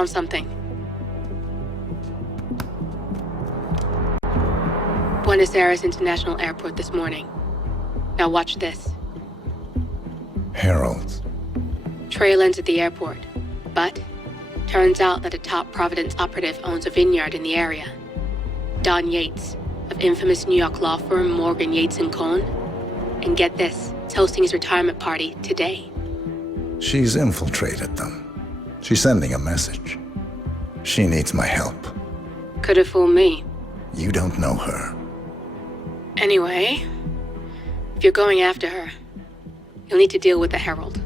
found something. Buenos Aires International Airport this morning. Now watch this. Heralds. Trail ends at the airport, but turns out that a top Providence operative owns a vineyard in the area. Don Yates, of infamous New York law firm Morgan, Yates & Cohn. And get this, it's hosting his retirement party today. She's infiltrated them. She's sending a message. She needs my help. Could have fooled me. You don't know her. Anyway, if you're going after her, you'll need to deal with the Herald.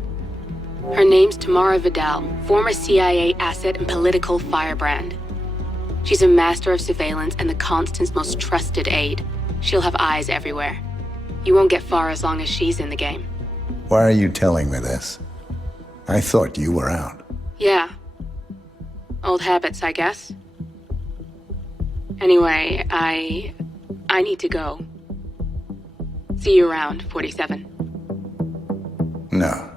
Her name's Tamara Vidal, former CIA asset and political firebrand. She's a master of surveillance and the Constant's most trusted aide. She'll have eyes everywhere. You won't get far as long as she's in the game. Why are you telling me this? I thought you were out. Yeah. Old habits, I guess. Anyway, I need to go. See you around, 47. No,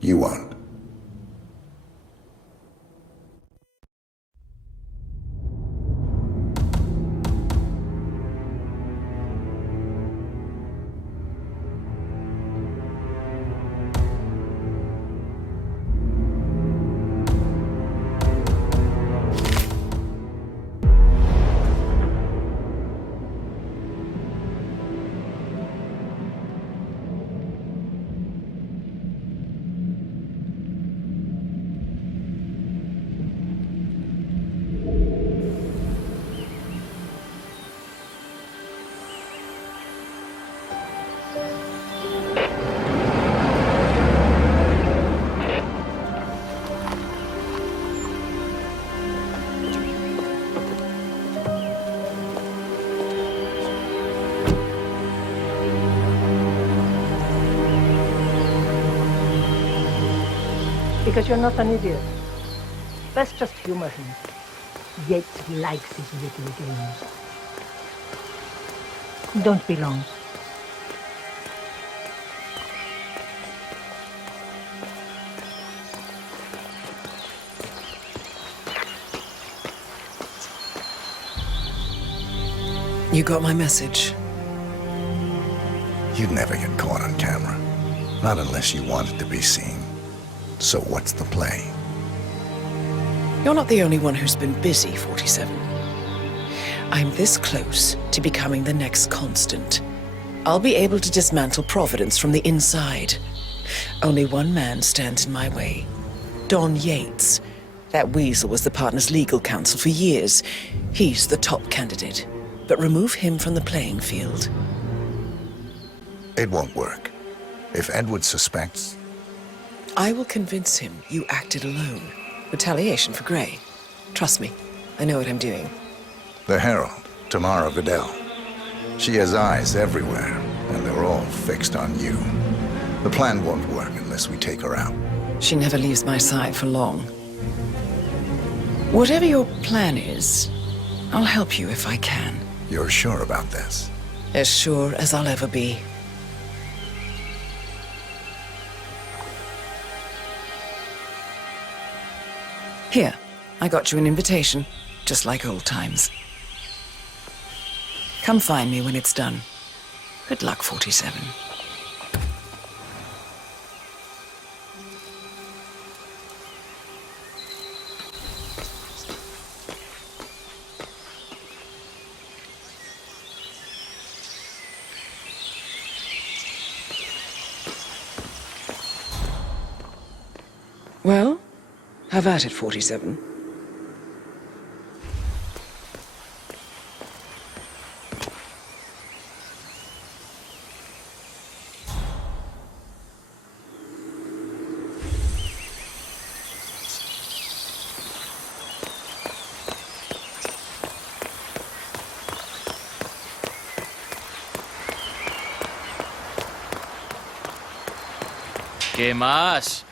you won't. Because you're not an idiot. Let's just humor him. Yates likes his little games. Don't be long. You got my message. You'd never get caught on camera. Not unless you wanted to be seen. So what's the play? You're not the only one who's been busy, 47. I'm this close to becoming the next Constant. I'll be able to dismantle Providence from the inside. Only one man stands in my way. Don Yates. That weasel was the partner's legal counsel for years. He's the top candidate. But remove him from the playing field. It won't work. If Edward suspects... I will convince him you acted alone. Retaliation for Grey. Trust me, I know what I'm doing. The Herald, Tamara Vidal. She has eyes everywhere, and they're all fixed on you. The plan won't work unless we take her out. She never leaves my side for long. Whatever your plan is, I'll help you if I can. You're sure about this? As sure as I'll ever be. Here, I got you an invitation, just like old times. Come find me when it's done. Good luck, 47. Well, have at it, 47. ¿Qué más?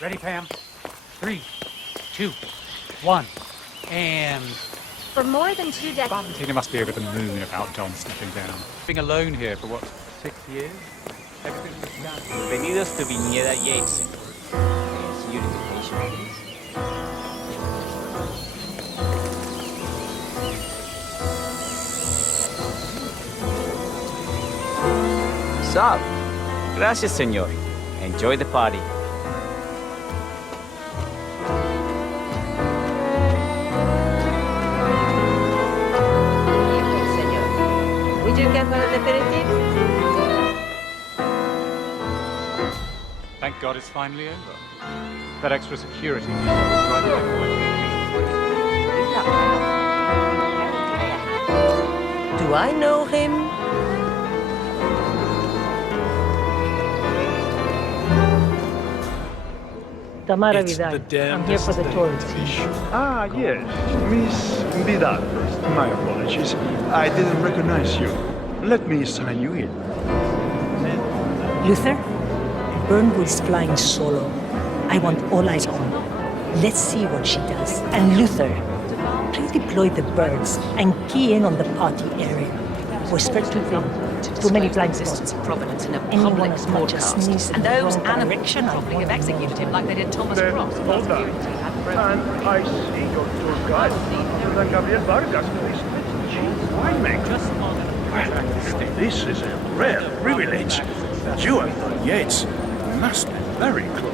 Ready, Pam? 3, 2, 1, and... For more than 2 decades... Tina must be over the moon about John stepping down. Being alone here for, what, 6 years? Everything was done. Bienvenidos to Viñeda Yates. information, please? Sup? Gracias, senor. Enjoy the party. Would you care for an aperitif? Thank God it's finally over. That extra security needs to right back away. Do I know him? Tamara Vidal. I'm here for the tours. Ah, yes. Miss Vidal. My apologies. I didn't recognize you. Let me sign you in. Luther, Burnwood's flying solo. I want all eyes on. Let's see what she does. And Luther, please deploy the birds and key in on the party area. We're spread too thin. Too many blind spots. Providence in a Anyone public as much as broadcast. sneezes And in the those wrong animals direction, should I probably have want executed him like they did Thomas Cross. Hold on. And I see your tour guide, Don Gabriel Vargas, is chief winemaker. Well, this is a rare privilege. You and Don Yates must be very close.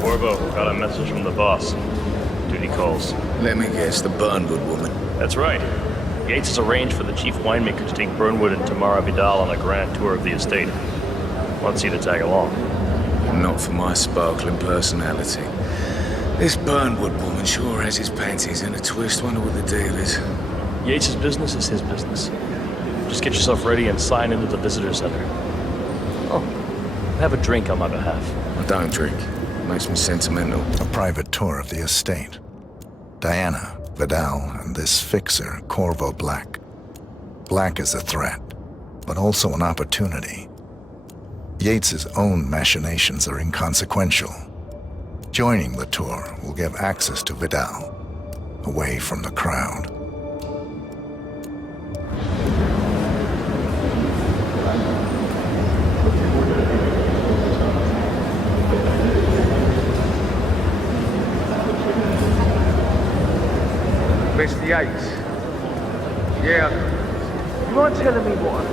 Corvo, got a message from the boss. Duty calls. Let me guess, the Burnwood woman. That's right. Yates has arranged for the chief winemaker to take Burnwood and Tamara Vidal on a grand tour of the estate. Wants you to tag along. Not for my sparkling personality. This Burnwood woman sure has his panties in a twist. Wonder what the deal is. Yates' business is his business. Just get yourself ready and sign into the visitor center. Oh, have a drink on my behalf. I don't drink. Makes me sentimental. A private tour of the estate. Diana, Vidal, and this fixer, Corvo Black. Black is a threat, but also an opportunity. Yates's own machinations are inconsequential. Joining the tour will give access to Vidal, away from the crowd. Mr. Yates. Yeah. You mind telling me what?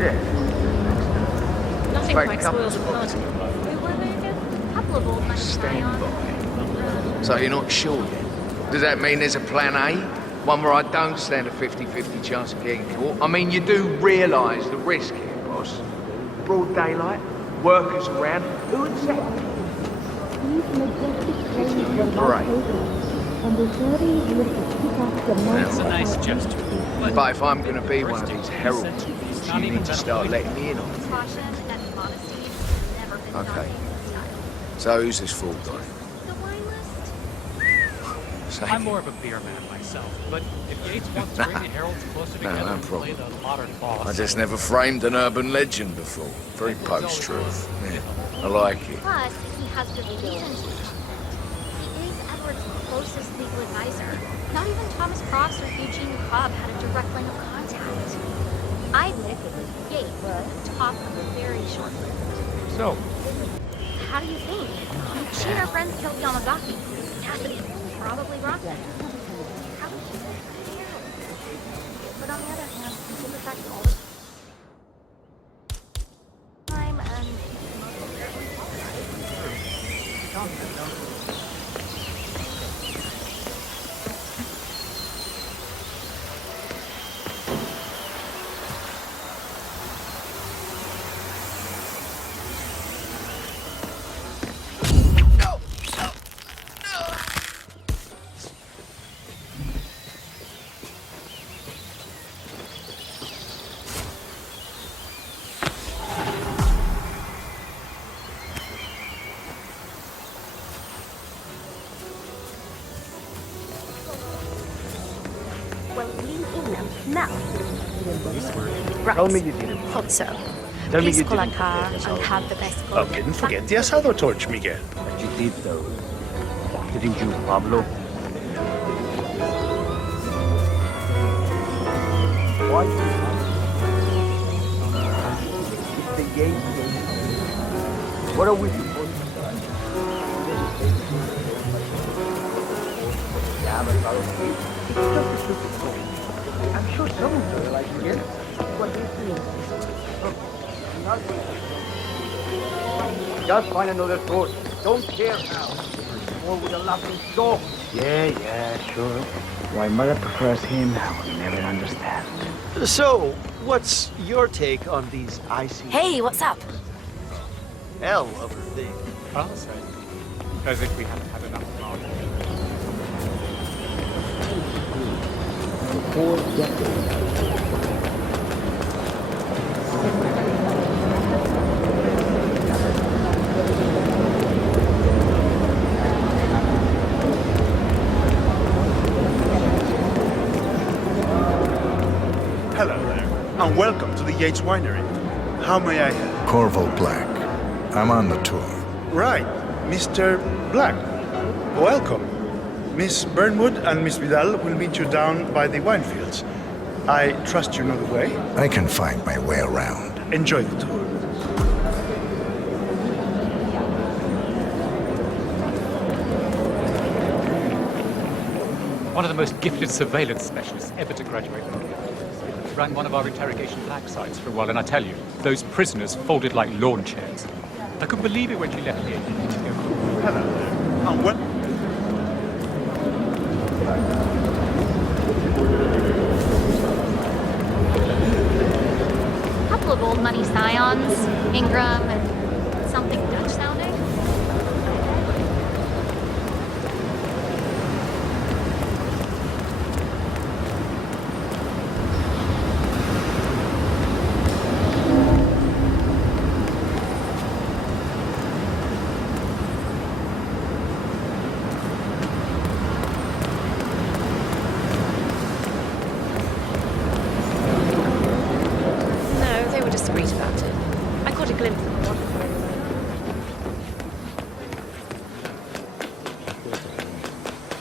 Yeah. Nothing Right, quite couple spoils a party. We were there, a couple of old money So you're not sure yet? Does that mean there's a plan A? One where I don't stand a 50-50 chance of getting caught? I mean, you do realise the risk here, boss. Broad daylight, workers around, who would say? Right. That's a nice gesture. But if I'm going to be one of these heralds, you need to start letting me in on it. Caution and modesty never been Okay. my style. So who's this fool guy? The wine list? Say I'm more of a beer man myself, but if Yates wants to bring the heralds closer together no and play problem. the modern boss... I just never framed an urban legend before. Very post-truth. Yeah, I like it. Plus, he has good reasons. He is Edward's closest legal advisor. Not even Thomas Cross or Eugene Cobb had a direct line of contact. I think Yates was at the top of a very short list. So, How do you think? She and her friends killed Yamazaki. Cassidy, probably Rocky. How would you say that? But on the other hand, consider the fact that all the time and well, lean in and smell. Right. Tell me you didn't. Hope so. Tell me Please you call a didn't. car and have the bicycle. Oh, didn't forget the asado torch, Miguel. But you did, though. Didn't you, Pablo? What? If the Yates What are we supposed to do? Yeah, but probably it's just a stupid story. I'm sure someone's realizing it. What do you think? Just find another source. Don't care now. Or with a laughing dog. Yeah, sure. Why mother prefers him, I will never understand. So, what's your take on these icy... Hey, what's up? hell of a thing? I'll say. As if we haven't had enough margin. Hello there, and welcome to the Yates Winery. How may I help? Corvo Black. I'm on the tour. Right, Mr. Black. Welcome. Miss Burnwood and Miss Vidal will meet you down by the wine fields. I trust you know the way. I can find my way around. Enjoy the tour. One of the most gifted surveillance specialists ever to graduate from here. Ran one of our interrogation black sites for a while, and I tell you, those prisoners folded like lawn chairs. I couldn't believe it when she left here. Hello there, and welcome. Couple of old money scions, Ingram and something Dutch sounding.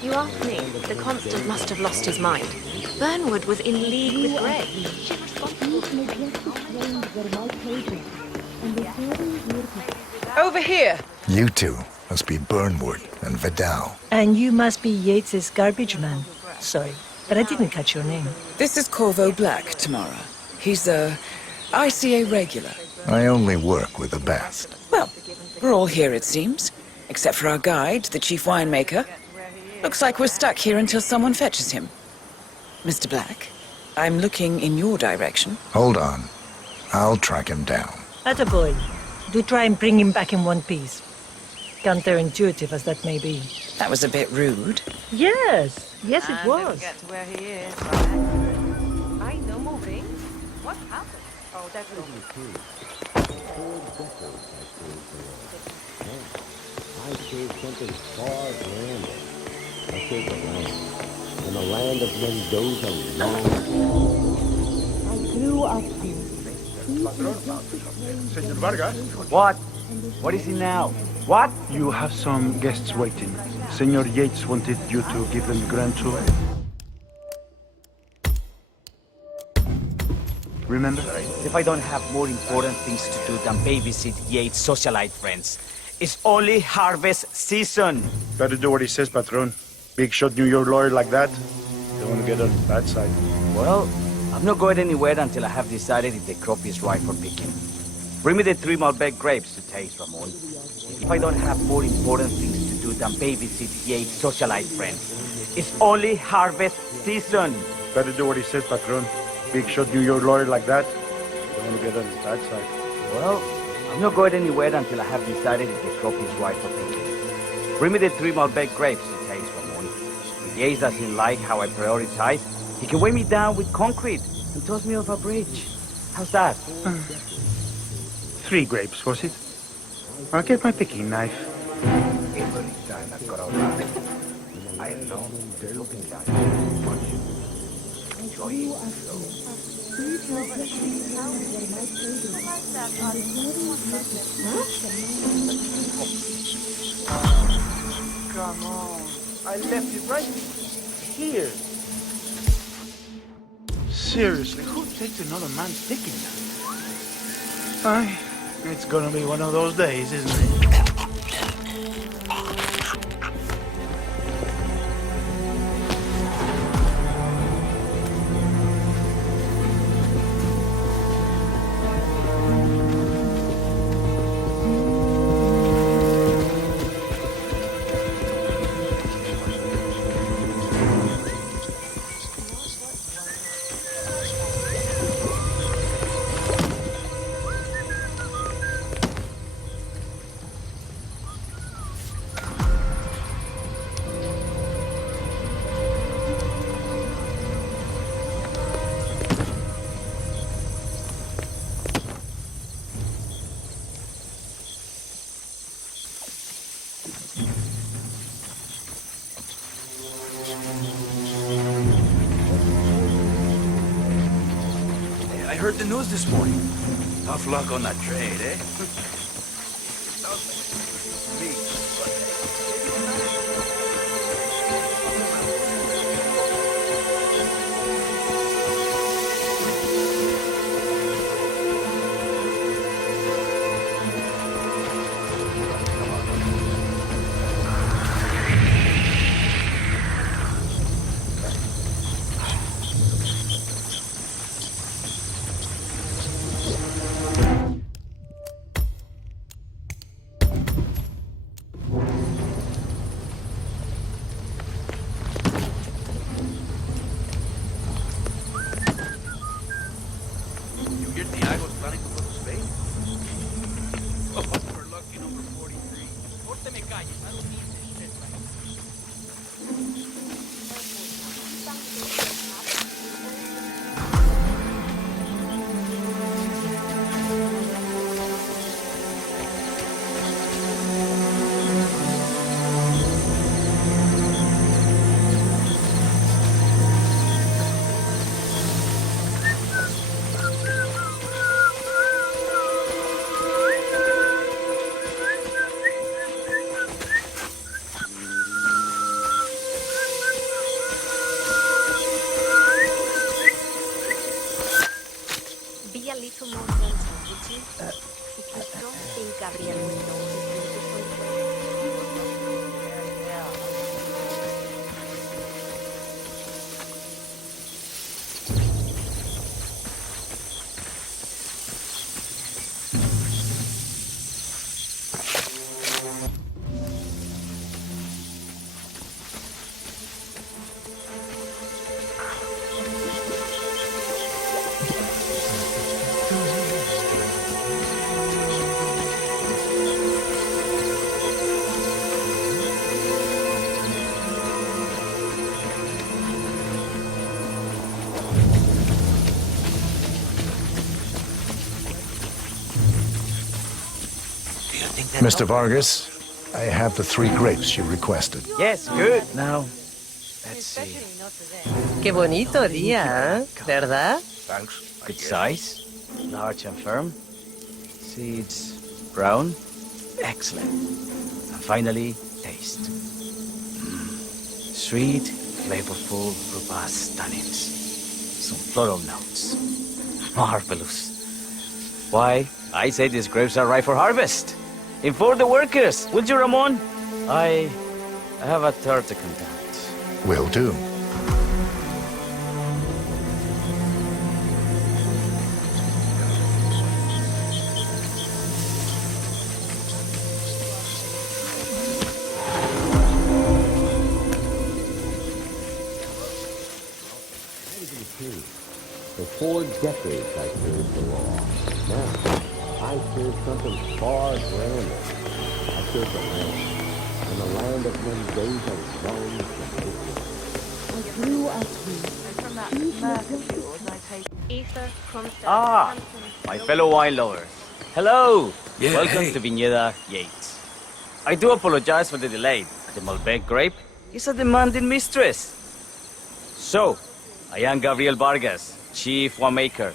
You asked me. The Constant must have lost his mind. Burnwood was in league with Greg. She's responsible for... Over here! You two must be Burnwood and Vidal. And you must be Yates's garbage man. Sorry, but I didn't catch your name. This is Corvo Black, Tamara. He's a ICA regular. I only work with the best. Well, we're all here, it seems. Except for our guide, the chief winemaker. Looks like we're stuck here until someone fetches him. Mr. Black, I'm looking in your direction. Hold on. I'll track him down. Attaboy. Do try and bring him back in one piece. Counterintuitive as that may be. That was a bit rude. Yes, it was. Get to where he is. I know moving. What happened? Oh, that's I saved something far grander. I saved the land. And the land of Mendoza long I grew up here. Senor Vargas? What? What is it now? What? You have some guests waiting. Senor Yates wanted you to give them the grand tour. Remember? If I don't have more important things to do than babysit Yates' socialite friends. It's only harvest season. Better do what he says, Patron. Big shot New York lawyer like that. Don't want to get on the bad side. Well, I'm not going anywhere until I have decided if the crop is ripe for picking. Bring me the 3 Malbec grapes to taste, Ramon. If I don't have more important things to do than babysit Yates' socialite friends. It's only harvest season. Better do what he says, Patron. Big shot New York lawyer like that. Don't want to get on the bad side. Well, I'm not going anywhere until I have decided if the crop is ripe for picking. Bring me the 3 Malbec grapes to taste, Ramon. If Yates doesn't like how I prioritize, he can weigh me down with concrete and toss me off a bridge. How's that? 3 grapes, was it? I'll get my picking knife. I know they're looking down. Enjoy it. Come on. I left it right here. Seriously, who takes another man's picking knife? It's gonna be one of those days, isn't it? I heard the news this morning. Tough luck on that trade, eh? Be a little more gentle, would you? Because don't think Gabriel will know his beautiful way. Mr. Vargas, I have the 3 grapes you requested. Yes, good. Now, let's see. Qué bonito día, ¿eh? ¿Verdad? Thanks. Good size, large and firm. Seeds brown. Excellent. And finally, taste. Sweet, flavorful, robust tannins. Some floral notes. Marvelous. Why, I say these grapes are ripe for harvest. Inform the workers, will you, Ramon? I have a third to conduct. Will do. For 4 decades I served the law. Now, I serve something far grander. I serve the land. And the land of Mendoza longs to make it. I grew up Ether, Cromstad, Ah, my fellow wine lovers. Hello. Yeah, Welcome hey. to Viñeda Yates. I do apologize for the delay. The Malbec grape is a demanding mistress. So, I am Gabriel Vargas, Chief Winemaker,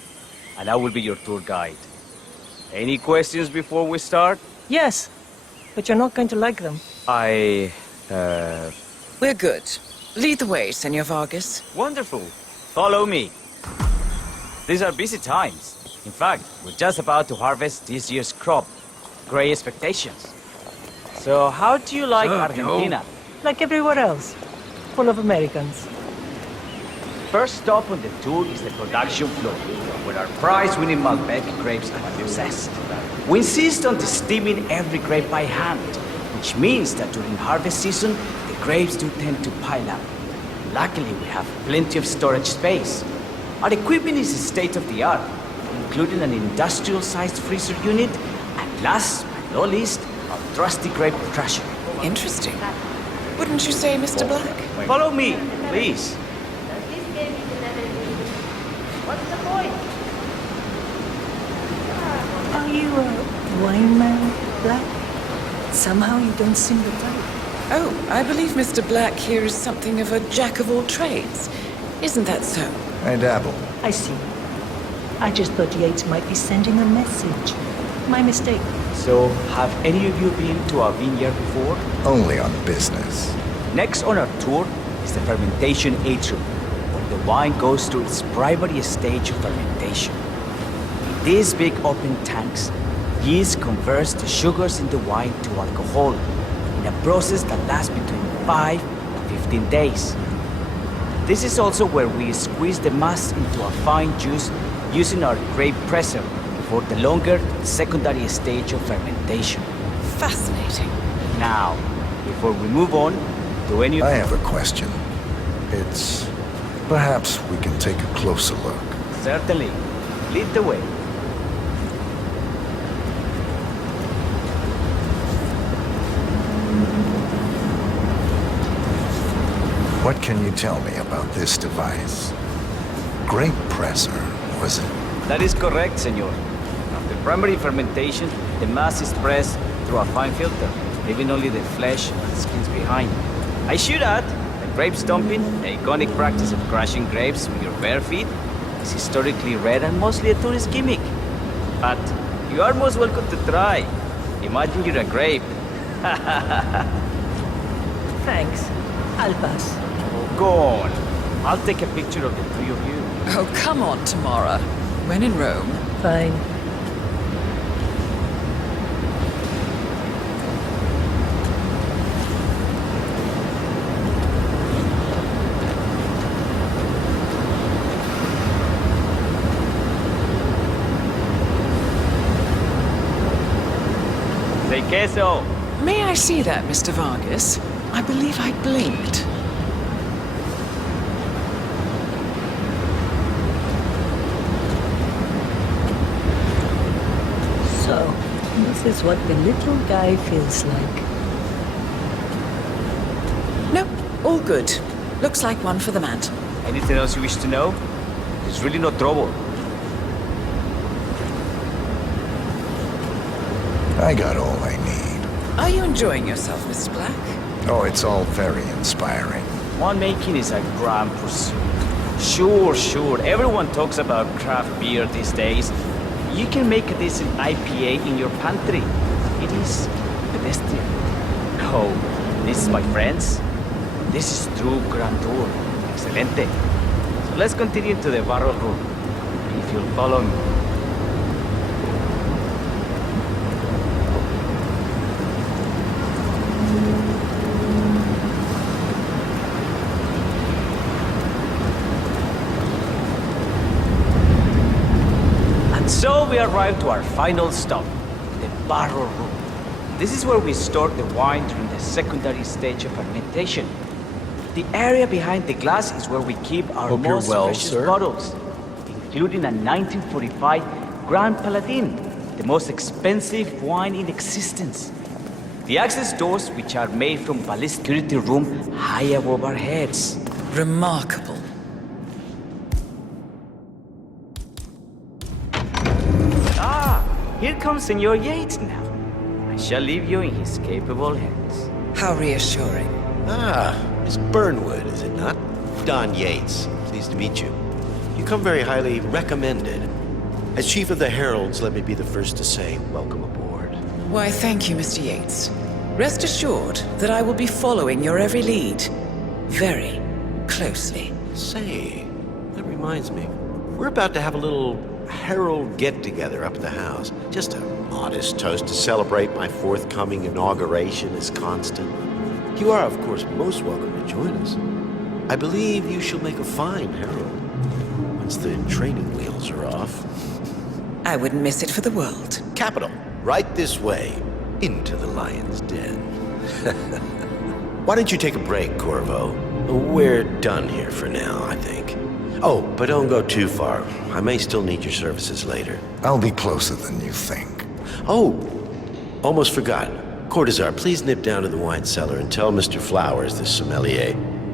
and I will be your tour guide. Any questions before we start? Yes, but you're not going to like them. We're good. Lead the way, Senor Vargas. Wonderful. Follow me. These are busy times. In fact, we're just about to harvest this year's crop. Great expectations. So how do you like Argentina? Like everywhere else. Full of Americans. First stop on the tour is the production floor, where our prize-winning Malbec grapes are processed. We insist on steaming every grape by hand, which means that during harvest season, the grapes do tend to pile up. Luckily, we have plenty of storage space. Our equipment is state-of-the-art, including an industrial-sized freezer unit, and last but not least, our trusty grape crusher. Interesting. Wouldn't you say, Mr. Black? Follow me, please. What's the point? Are you a wine man, Black? Somehow you don't seem the type. Oh, I believe Mr. Black here is something of a jack of all trades. Isn't that so? I dabble. I see. I just thought Yates might be sending a message. My mistake. So, have any of you been to our vineyard before? Only on business. Next on our tour is the fermentation atrium, where the wine goes through its primary stage of fermentation. In these big open tanks, yeast converts the sugars in the wine to alcohol, in a process that lasts between 5 and 15 days. This is also where we squeeze the mass into a fine juice using our grape presser for the longer secondary stage of fermentation. Fascinating. Now, before we move on, do any of I have a question. It's... perhaps we can take a closer look. Certainly. Lead the way. What can you tell me about this device? Grape presser, was it? That is correct, senor. After primary fermentation, the mass is pressed through a fine filter, leaving only the flesh and skins behind. I should add that grape stomping, the iconic practice of crushing grapes with your bare feet, is historically rare and mostly a tourist gimmick. But you are most welcome to try. Imagine you're a grape. Thanks. I'll pass. Oh, go on. I'll take a picture of the three of you. Oh, come on, Tamara. When in Rome. Fine. Say queso. May I see that, Mr. Vargas? I believe I blinked. So, this is what the little guy feels like. Nope, all good. Looks like one for the mantle. Anything else you wish to know? There's really no trouble. I got all I need. Are you enjoying yourself, Mr. Black? Oh, it's all very inspiring. Winemaking is a grand pursuit. Sure. Everyone talks about craft beer these days. You can make a decent IPA in your pantry. It is pedestrian. Oh, this is my friends. This is true grandeur. Excelente. So let's continue to the barrel room. If you'll follow me. So we arrived to our final stop, the barrel room. This is where we store the wine during the secondary stage of fermentation. The area behind the glass is where we keep our most precious bottles, including a 1945 Grand Paladin, the most expensive wine in existence. The access doors, which are made from ballistic security room high above our heads. Remarkable. Here comes Senor Yates now. I shall leave you in his capable hands. How reassuring. Ah, Miss Burnwood, is it not? Don Yates. Pleased to meet you. You come very highly recommended. As Chief of the Heralds, let me be the first to say welcome aboard. Why, thank you, Mr. Yates. Rest assured that I will be following your every lead. Very closely. Say, that reminds me. We're about to have a little Herald get-together up at the house. Just a modest toast to celebrate my forthcoming inauguration as constant. You are, of course, most welcome to join us. I believe you shall make a fine herald once the training wheels are off. I wouldn't miss it for the world. Capital. Right this way, into the lion's den. Why don't you take a break, Corvo? We're done here for now, I think. Oh, but don't go too far. I may still need your services later. I'll be closer than you think. Oh, almost forgot. Cortazar, please nip down to the wine cellar and tell Mr. Flowers, the sommelier,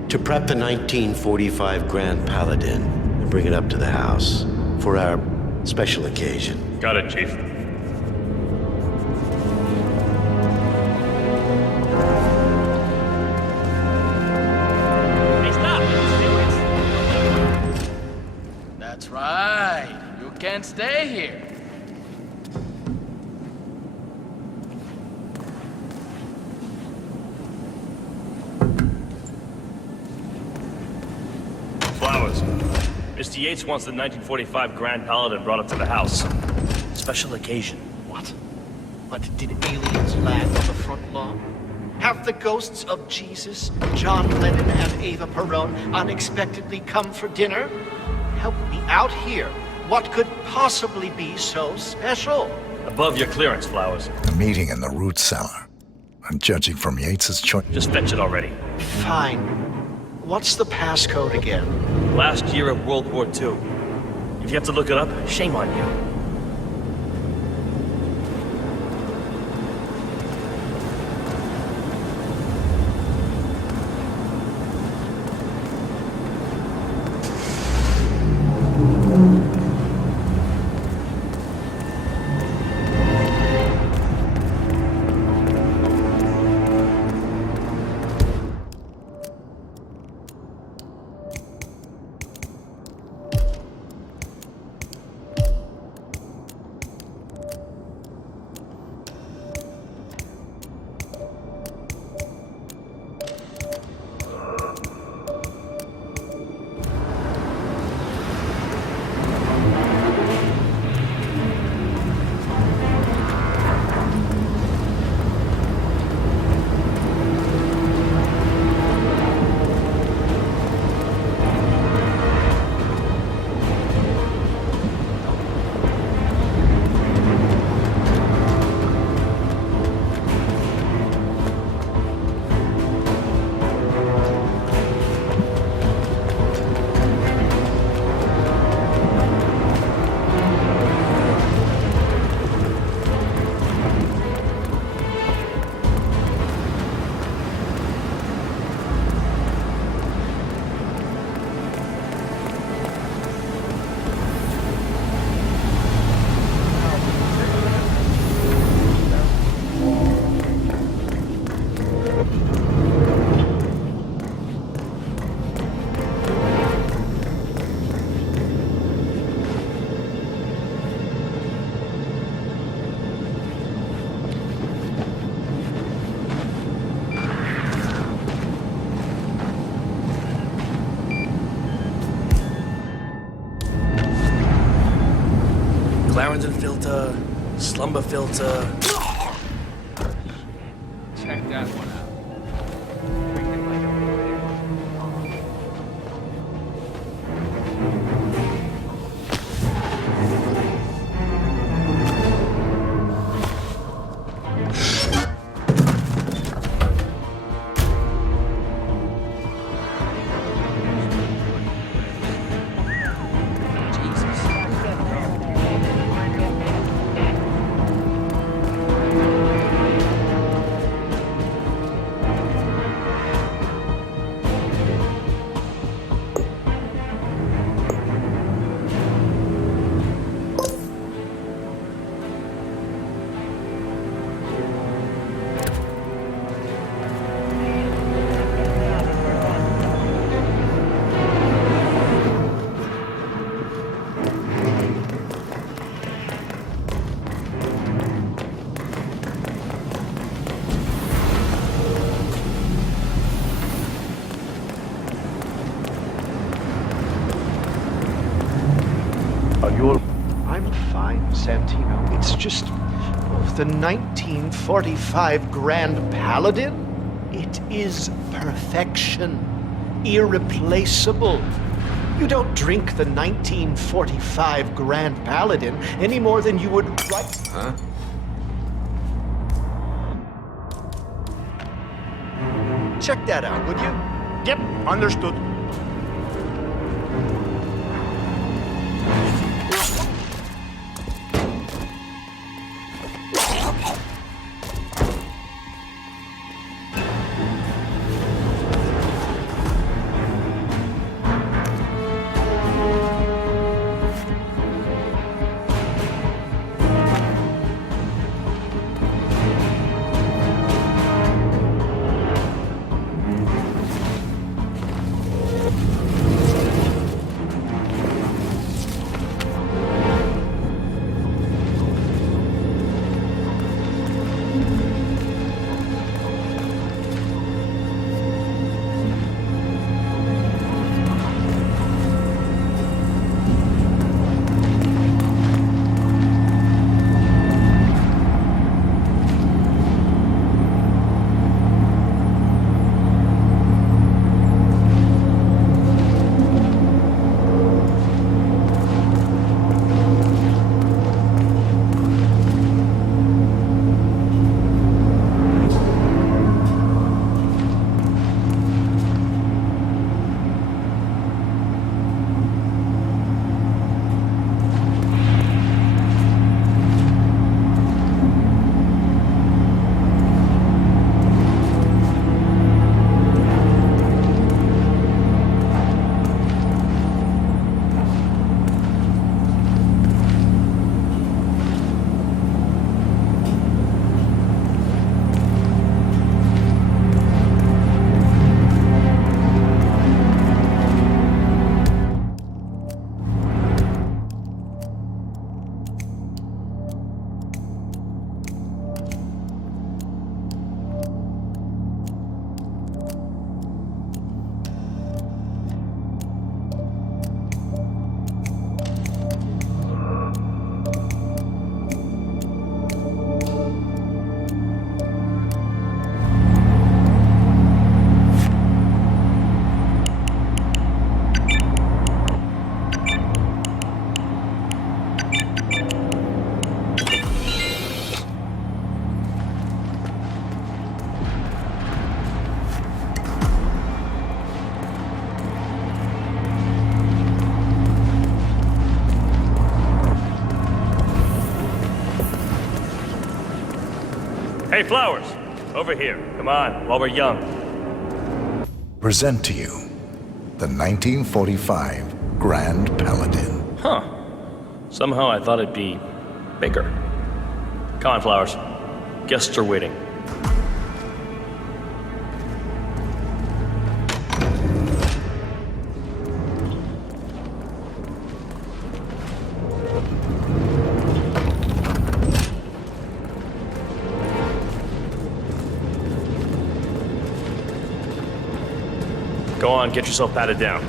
to prep the 1945 Grand Paladin and bring it up to the house for our special occasion. Got it, Chief. That's right. You can't stay here. Flowers. Mr. Yates wants the 1945 Grand Paladin brought up to the house. Special occasion. What? What, did aliens land on the front lawn? Have the ghosts of Jesus, John Lennon, and Eva Peron unexpectedly come for dinner? Help me out here. What could possibly be so special? Above your clearance, Flowers. A meeting in the root cellar. I'm judging from Yates's choice. Just fetch it already. Fine. What's the passcode again? Last year of World War II. If you have to look it up, shame on you. Clarendon filter, slumber filter. Check that one out. just... oh, the 1945 Grand Paladin? It is perfection. Irreplaceable. You don't drink the 1945 Grand Paladin any more than you would right... Huh? Check that out, would you? Yep, understood. Hey, Flowers! Over here. Come on, while we're young. Present to you the 1945 Grand Paladin. Huh. Somehow I thought it'd be bigger. Come on, Flowers. Guests are waiting. Go on, get yourself patted down.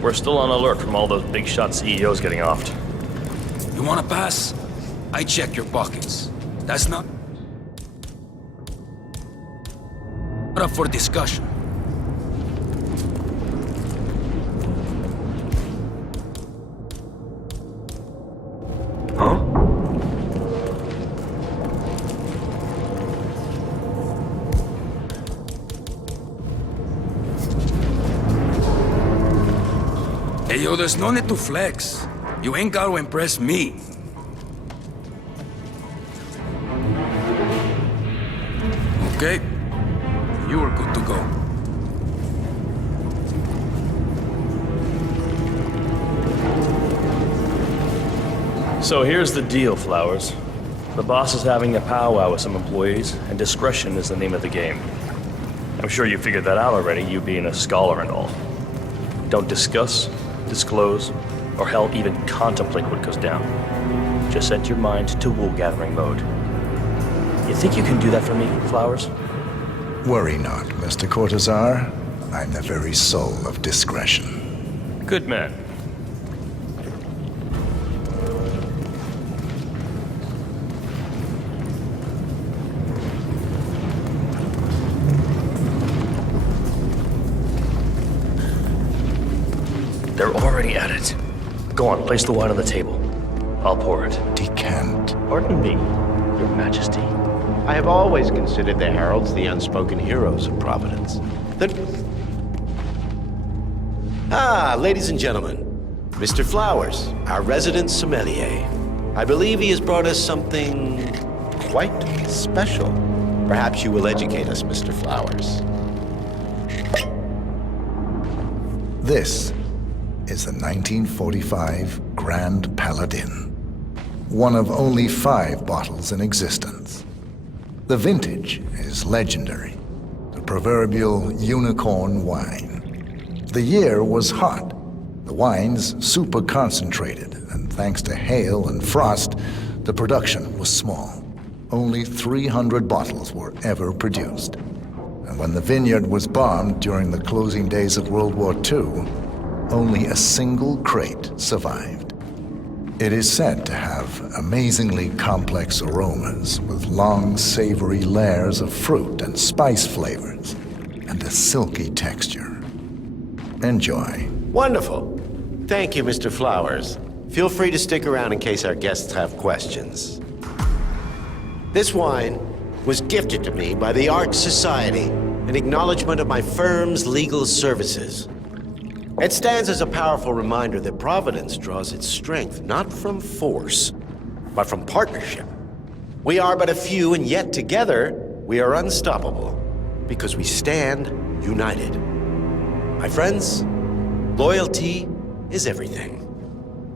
We're still on alert from all those big shot CEOs getting offed. You wanna pass? I check your pockets. That's not up for discussion. Huh? Hey, yo, there's no need to flex. You ain't gotta impress me. Okay? You are good to go. So here's the deal, Flowers. The boss is having a powwow with some employees, and discretion is the name of the game. I'm sure you figured that out already, you being a scholar and all. Don't discuss, disclose, or hell even contemplate what goes down. Just set your mind to wool-gathering mode. You think you can do that for me, Flowers? Worry not, Mr. Cortazar. I'm the very soul of discretion. Good man. They're already at it. Go on, place the wine on the table. I'll pour it. Decant. Pardon me, Your Majesty. I have always considered the heralds the unspoken heroes of Providence. Ladies and gentlemen, Mr. Flowers, our resident sommelier. I believe he has brought us something quite special. Perhaps you will educate us, Mr. Flowers. This is the 1945 Grand Paladin, one of only 5 bottles in existence. The vintage is legendary, the proverbial unicorn wine. The year was hot, the wine's super concentrated, and thanks to hail and frost, the production was small. Only 300 bottles were ever produced. And when the vineyard was bombed during the closing days of World War II, only a single crate survived. It is said to have amazingly complex aromas with long, savory layers of fruit and spice flavors, and a silky texture. Enjoy. Wonderful. Thank you, Mr. Flowers. Feel free to stick around in case our guests have questions. This wine was gifted to me by the Art Society in acknowledgement of my firm's legal services. It stands as a powerful reminder that Providence draws its strength not from force, but from partnership. We are but a few, and yet together we are unstoppable because we stand united. My friends, loyalty is everything,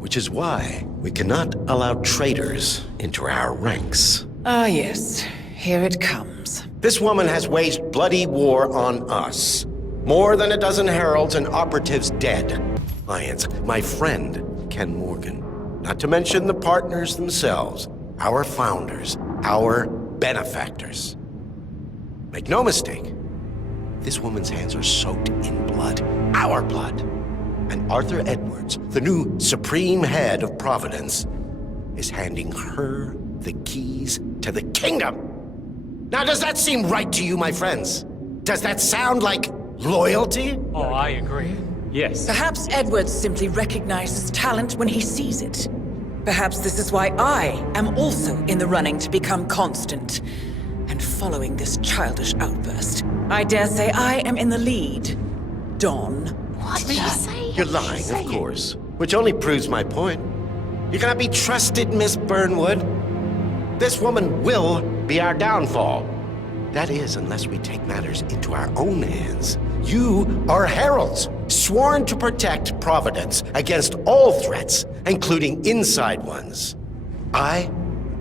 which is why we cannot allow traitors into our ranks. Ah, yes. Here it comes. This woman has waged bloody war on us. More than a dozen heralds and operatives dead. Lions, my friend, Ken Morgan. Not to mention the partners themselves, our founders, our benefactors. Make no mistake, this woman's hands are soaked in blood, our blood. And Arthur Edwards, the new supreme head of Providence, is handing her the keys to the kingdom. Now, does that seem right to you, my friends? Does that sound like loyalty? Oh, I agree. Yes. Perhaps Edwards simply recognizes talent when he sees it. Perhaps this is why I am also in the running to become constant. And following this childish outburst, I dare say I am in the lead. Don. What did you say? You're lying, of course. Which only proves my point. You cannot be trusted, Miss Burnwood. This woman will be our downfall. That is, unless we take matters into our own hands. You are heralds, sworn to protect Providence against all threats, including inside ones. I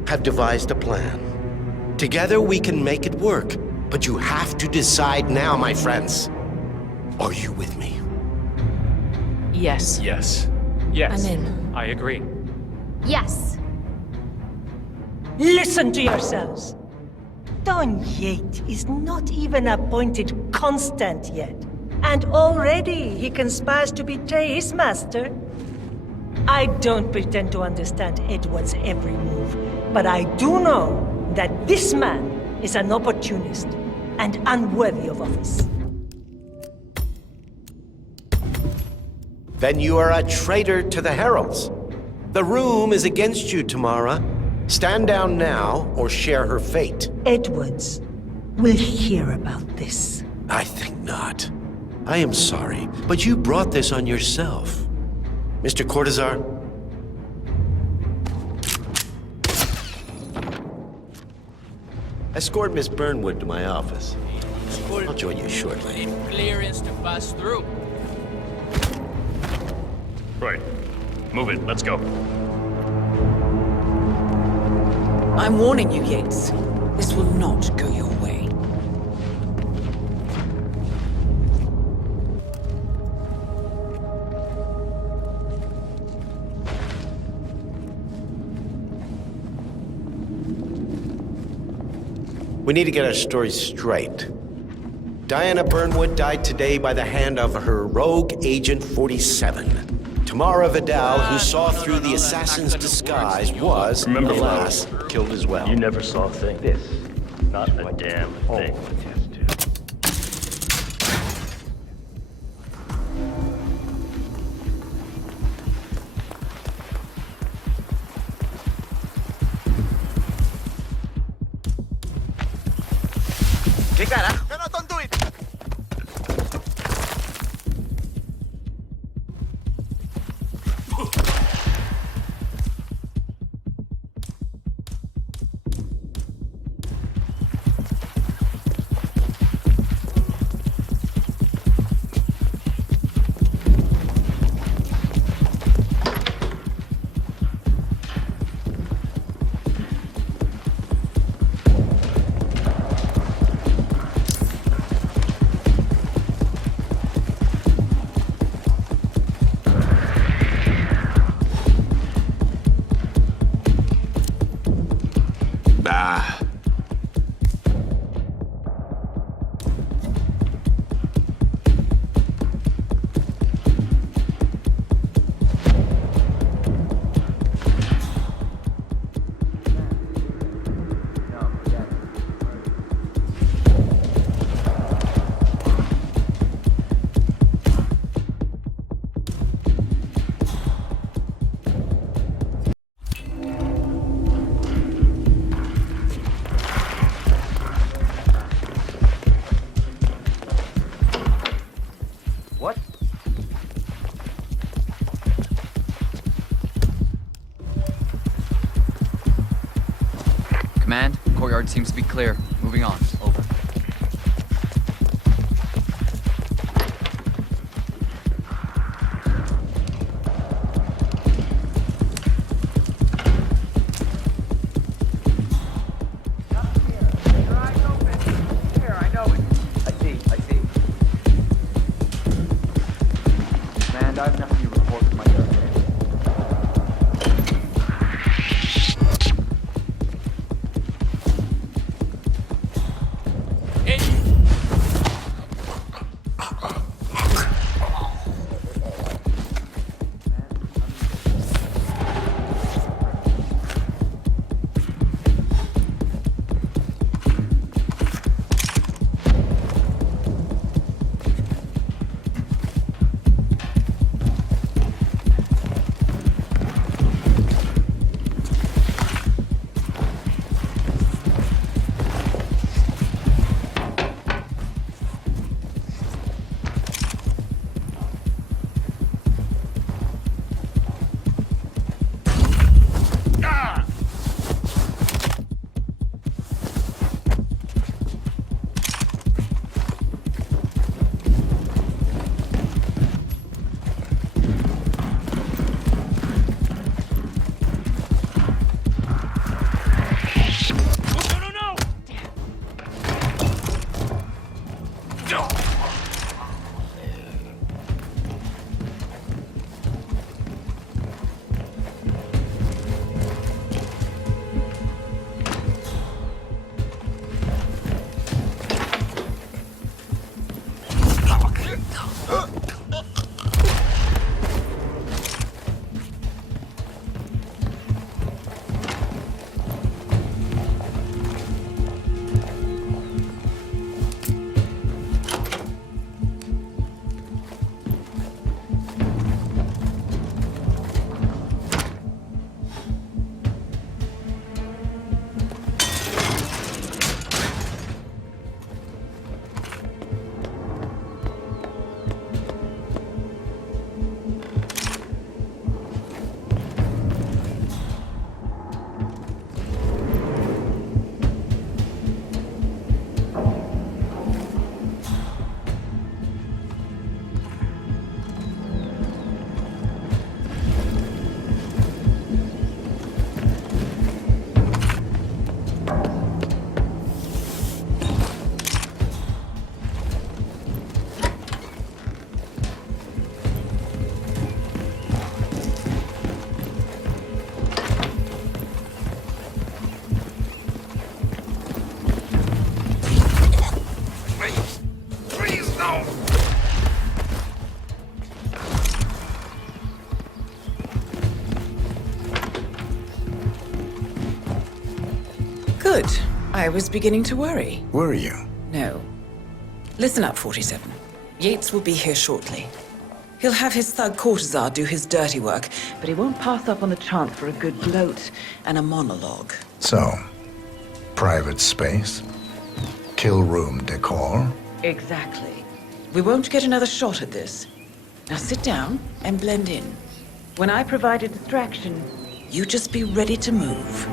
have devised a plan. Together we can make it work, but you have to decide now, my friends. Are you with me? Yes. Yes. Yes. I'm in. I agree. Yes. Listen to yourselves. Don Yates is not even appointed constant yet. And already he conspires to betray his master. I don't pretend to understand Edward's every move, but I do know that this man is an opportunist and unworthy of office. Then you are a traitor to the heralds. The room is against you, Tamara. Stand down now, or share her fate. Edwards will hear about this. I think not. I am sorry, but you brought this on yourself. Mr. Cortazar? Escort Miss Burnwood to my office. I'll join you shortly. Clearance to pass through. Right. Move it. Let's go. I'm warning you, Yates. This will not go your way. We need to get our story straight. Diana Burnwood died today by the hand of her rogue Agent 47. Tamara Vidal, who saw through the assassin's disguise, was, Remember, alas, killed as well. You never saw a thing. This. Not a damn thing. Seems to be clear. Moving on. Over. I have nothing to report from my yard. Good. I was beginning to worry. Were you? No. Listen up, 47. Yates will be here shortly. He'll have his thug Cortazar do his dirty work, but he won't pass up on the chance for a good gloat and a monologue. So, private space? Kill room decor? Exactly. We won't get another shot at this. Now sit down and blend in. When I provide a distraction, you just be ready to move.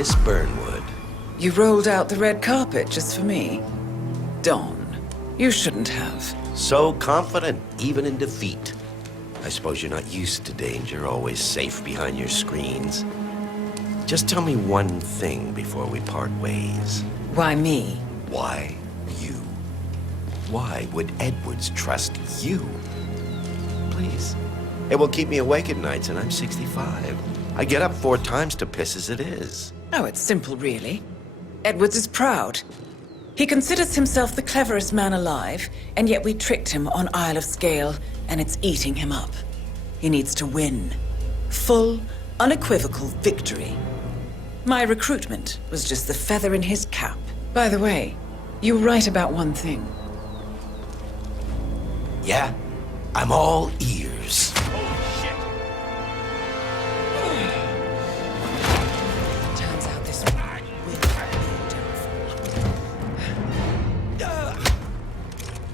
Miss Burnwood. You rolled out the red carpet just for me. Don, you shouldn't have. So confident, even in defeat. I suppose you're not used to danger, always safe behind your screens. Just tell me one thing before we part ways. Why me? Why you? Why would Edwards trust you? Please. It will keep me awake at nights, and I'm 65. I get up 4 times to piss as it is. Oh, it's simple, really. Edwards is proud. He considers himself the cleverest man alive, and yet we tricked him on Isle of Scale, and it's eating him up. He needs to win. Full, unequivocal victory. My recruitment was just the feather in his cap. By the way, you were right about one thing. Yeah? I'm all ears. Turns out this will be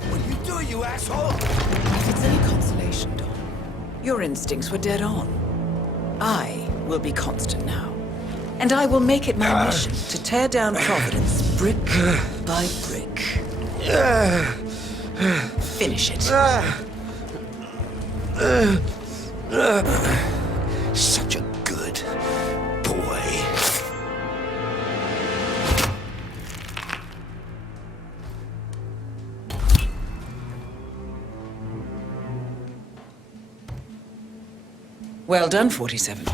What are you doing, you asshole? If it's any consolation, Don, your instincts were dead on. I will be constant now. And I will make it my mission to tear down Providence brick by brick. Finish it. Such a good boy. Well done, 47.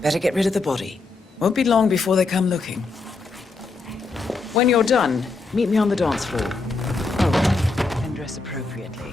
Better get rid of the body. Won't be long before they come looking. When you're done, meet me on the dance floor. Oh, and dress appropriately.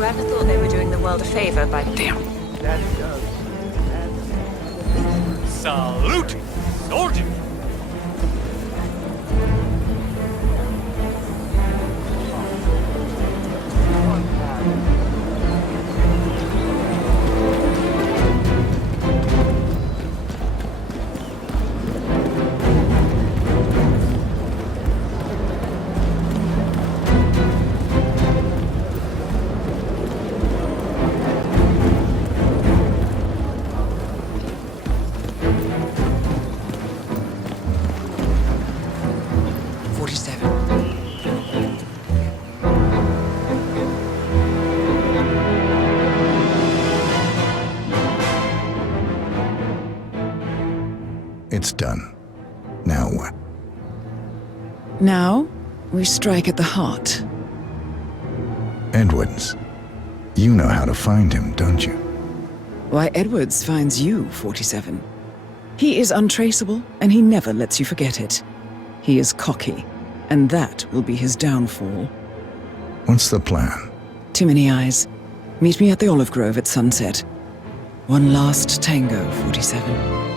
Whoever thought they were doing the world a favor by... Damn. That does. Salute, soldier! It's done. Now what? Now, we strike at the heart. Edwards. You know how to find him, don't you? Why, Edwards finds you, 47. He is untraceable, and he never lets you forget it. He is cocky, and that will be his downfall. What's the plan? Too many eyes. Meet me at the Olive Grove at sunset. One last tango, 47.